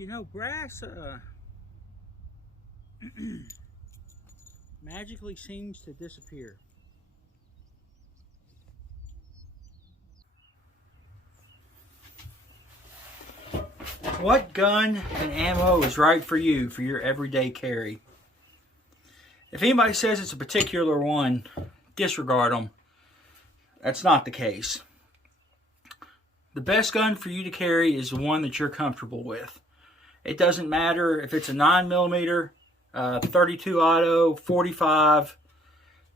You know, brass magically seems to disappear. What gun and ammo is right for you for your everyday carry? If anybody says it's a particular one, disregard them. That's not the case. The best gun for you to carry is the one that you're comfortable with. It doesn't matter if it's a 9mm, 32 auto, 45,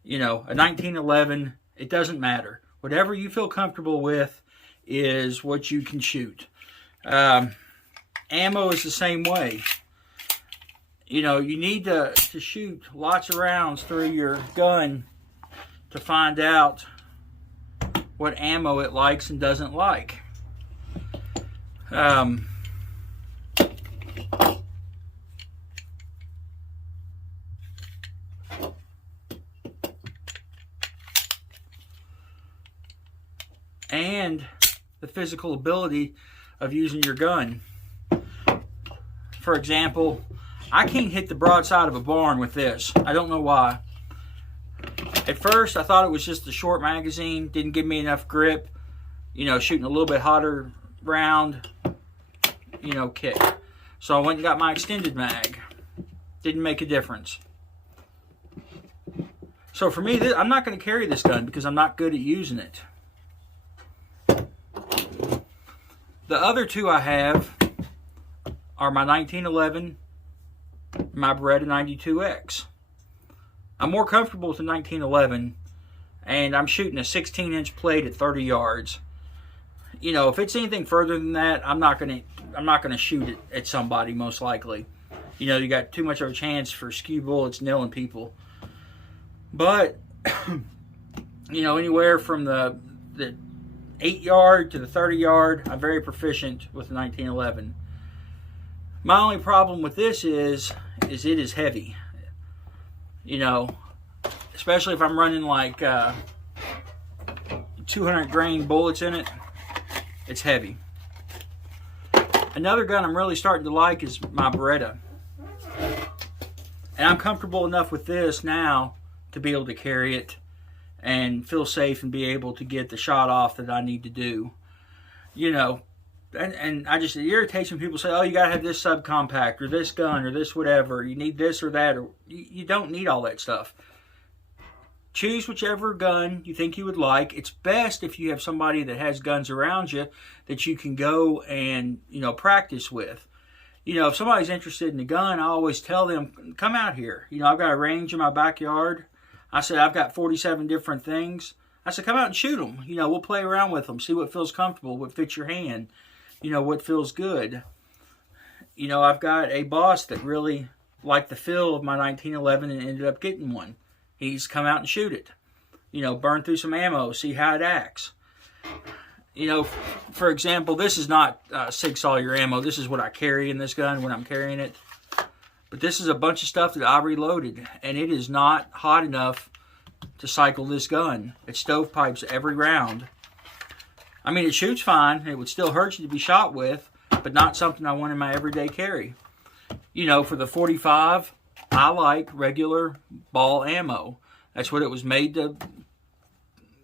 a 1911. It doesn't matter. Whatever you feel comfortable with is what you can shoot. Ammo is the same way. You need to shoot lots of rounds through your gun to find out what ammo it likes and doesn't like. And the physical ability of using your gun. For example, I can't hit the broadside of a barn with this. I don't know why. At first, I thought it was just the short magazine. Didn't give me enough grip. Shooting a little bit hotter round, kick. So I went and got my extended mag. Didn't make a difference. So for me, I'm not going to carry this gun because I'm not good at using it. The other two I have are my 1911, my Beretta 92X. I'm more comfortable with the 1911, and I'm shooting a 16-inch plate at 30 yards. If it's anything further than that, I'm not gonna shoot it at somebody, most likely. You got too much of a chance for skew bullets nailing people. But anywhere from the 8-yard to the 30-yard, I'm very proficient with the 1911. My only problem with this is it is heavy. Especially if I'm running like 200 grain bullets in it, it's heavy. Another gun I'm really starting to like is my Beretta. And I'm comfortable enough with this now to be able to carry it and feel safe and be able to get the shot off that I need to do. And I just, it irritates when people say, oh, you got to have this subcompact or this gun or this whatever. You need this or that. Or you don't need all that stuff. Choose whichever gun you think you would like. It's best if you have somebody that has guns around you that you can go and, practice with. If somebody's interested in a gun, I always tell them, come out here. I've got a range in my backyard. I said, I've got 47 different things. I said, come out and shoot them. We'll play around with them, see what feels comfortable, what fits your hand, what feels good. I've got a boss that really liked the feel of my 1911 and ended up getting one. He's come out and shoot it. Burn through some ammo, see how it acts. For example, this is not Sig Sauer ammo. This is what I carry in this gun when I'm carrying it. But this is a bunch of stuff that I reloaded, and it is not hot enough to cycle this gun. It stovepipes every round. I mean, it shoots fine. It would still hurt you to be shot with, but not something I want in my everyday carry. For the 45, I like regular ball ammo. That's what it was made to,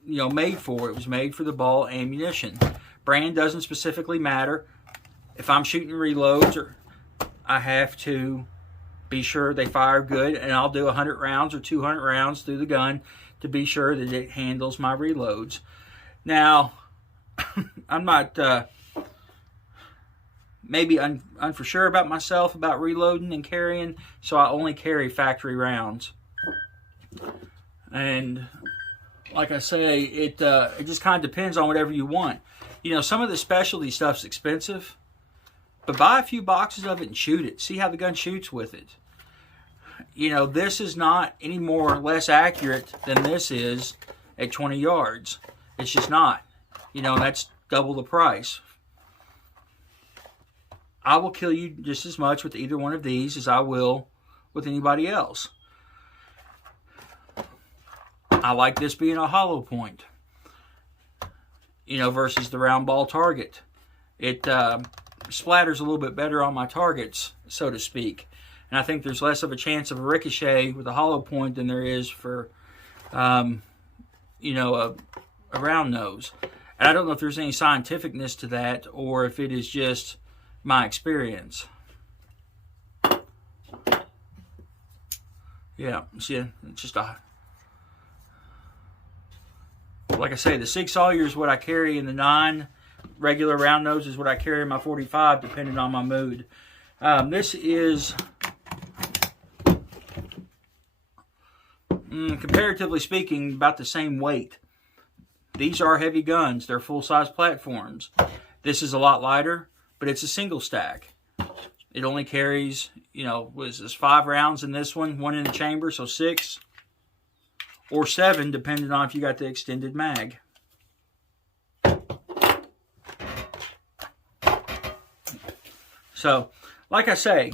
made for. It was made for the ball ammunition. Brand doesn't specifically matter. If I'm shooting reloads, I have to be sure they fire good, and I'll do 100 rounds or 200 rounds through the gun to be sure that it handles my reloads. Now, I'm not maybe for sure about myself about reloading and carrying, so I only carry factory rounds. And like I say, it just kind of depends on whatever you want. Some of the specialty stuff's expensive, but buy a few boxes of it and shoot it. See how the gun shoots with it. This is not any more or less accurate than this is at 20 yards. It's just not. That's double the price. I will kill you just as much with either one of these as I will with anybody else. I like this being a hollow point, versus the round ball target. It splatters a little bit better on my targets, so to speak. And I think there's less of a chance of a ricochet with a hollow point than there is for, you know, a round nose. And I don't know if there's any scientificness to that or if it is just my experience. Yeah, see, it's just a... Like I say, the 6 Sawyer is what I carry, and the 9 regular round nose is what I carry in my 45, depending on my mood. This is, comparatively speaking, about the same weight. These are heavy guns. They're full-size platforms. This is a lot lighter, but it's a single stack. It only carries, you know, was this 5 rounds in this one, 1 in the chamber, so 6. Or 7, depending on if you got the extended mag. So, like I say,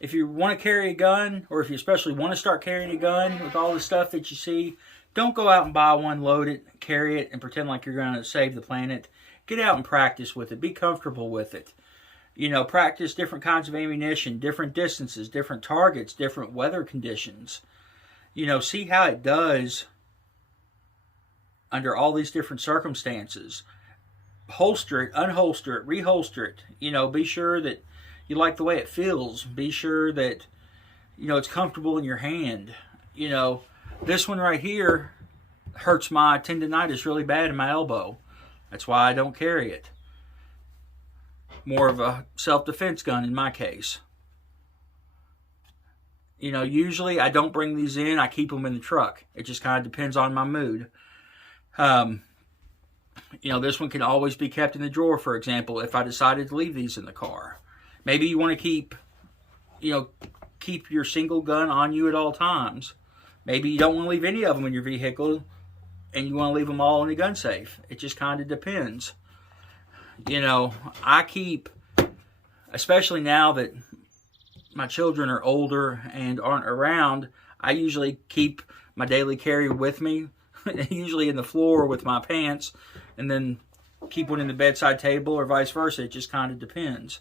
if you want to carry a gun, or if you especially want to start carrying a gun with all the stuff that you see, don't go out and buy one, load it, carry it, and pretend like you're going to save the planet. Get out and practice with it. Be comfortable with it. You know, practice different kinds of ammunition, different distances, different targets, different weather conditions. You know, see how it does under all these different circumstances. Holster it, unholster it, reholster it. You know, be sure that you like the way it feels. Be sure that, you know, it's comfortable in your hand. You know, this one right here hurts my tendonitis really bad in my elbow. That's why I don't carry it. More of a self-defense gun in my case. You know, usually I don't bring these in. I keep them in the truck. It just kind of depends on my mood. You know, this one can always be kept in the drawer, for example, if I decided to leave these in the car. Maybe you want to keep, you know, keep your single gun on you at all times. Maybe you don't want to leave any of them in your vehicle and you want to leave them all in the gun safe. It just kind of depends. You know, I keep, especially now that my children are older and aren't around, I usually keep my daily carry with me, usually in the floor with my pants, and then keep one in the bedside table or vice versa. It just kind of depends.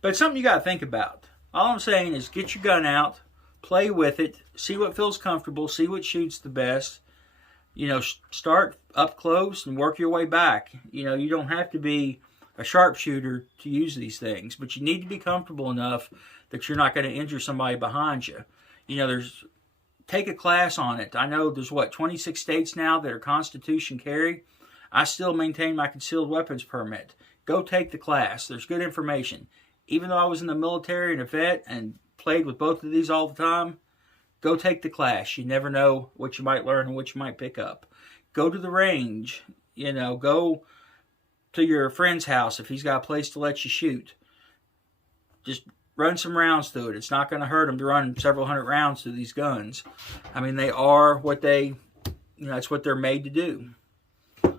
But it's something you got to think about. All I'm saying is get your gun out, play with it, see what feels comfortable, see what shoots the best. You know, start up close and work your way back. You know, you don't have to be a sharpshooter to use these things, but you need to be comfortable enough that you're not going to injure somebody behind you. You know, take a class on it. I know there's, 26 states now that are Constitution carry. I still maintain my concealed weapons permit. Go take the class. There's good information. Even though I was in the military and a vet and played with both of these all the time, go take the class. You never know what you might learn and what you might pick up. Go to the range. You know, go to your friend's house if he's got a place to let you shoot. Just run some rounds through it. It's not going to hurt them to run several hundred rounds through these guns. I mean, they are what they, you know, it's what they're made to do.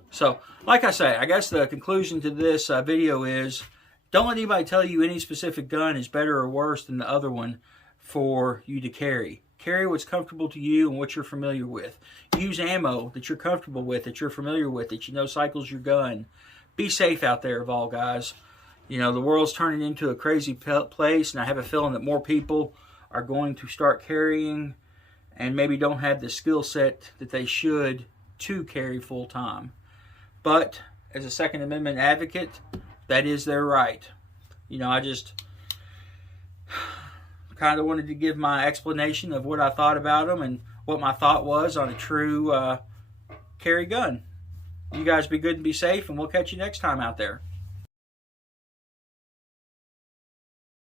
So, like I say, I guess the conclusion to this video is, don't let anybody tell you any specific gun is better or worse than the other one for you to carry. Carry what's comfortable to you and what you're familiar with. Use ammo that you're comfortable with, that you're familiar with, that you know cycles your gun. Be safe out there, Vol guys. You know, the world's turning into a crazy place, and I have a feeling that more people are going to start carrying and maybe don't have the skill set that they should to carry full time. But as a Second Amendment advocate, that is their right. You know, I just kind of wanted to give my explanation of what I thought about them and what my thought was on a true carry gun. You guys be good and be safe, and we'll catch you next time out there.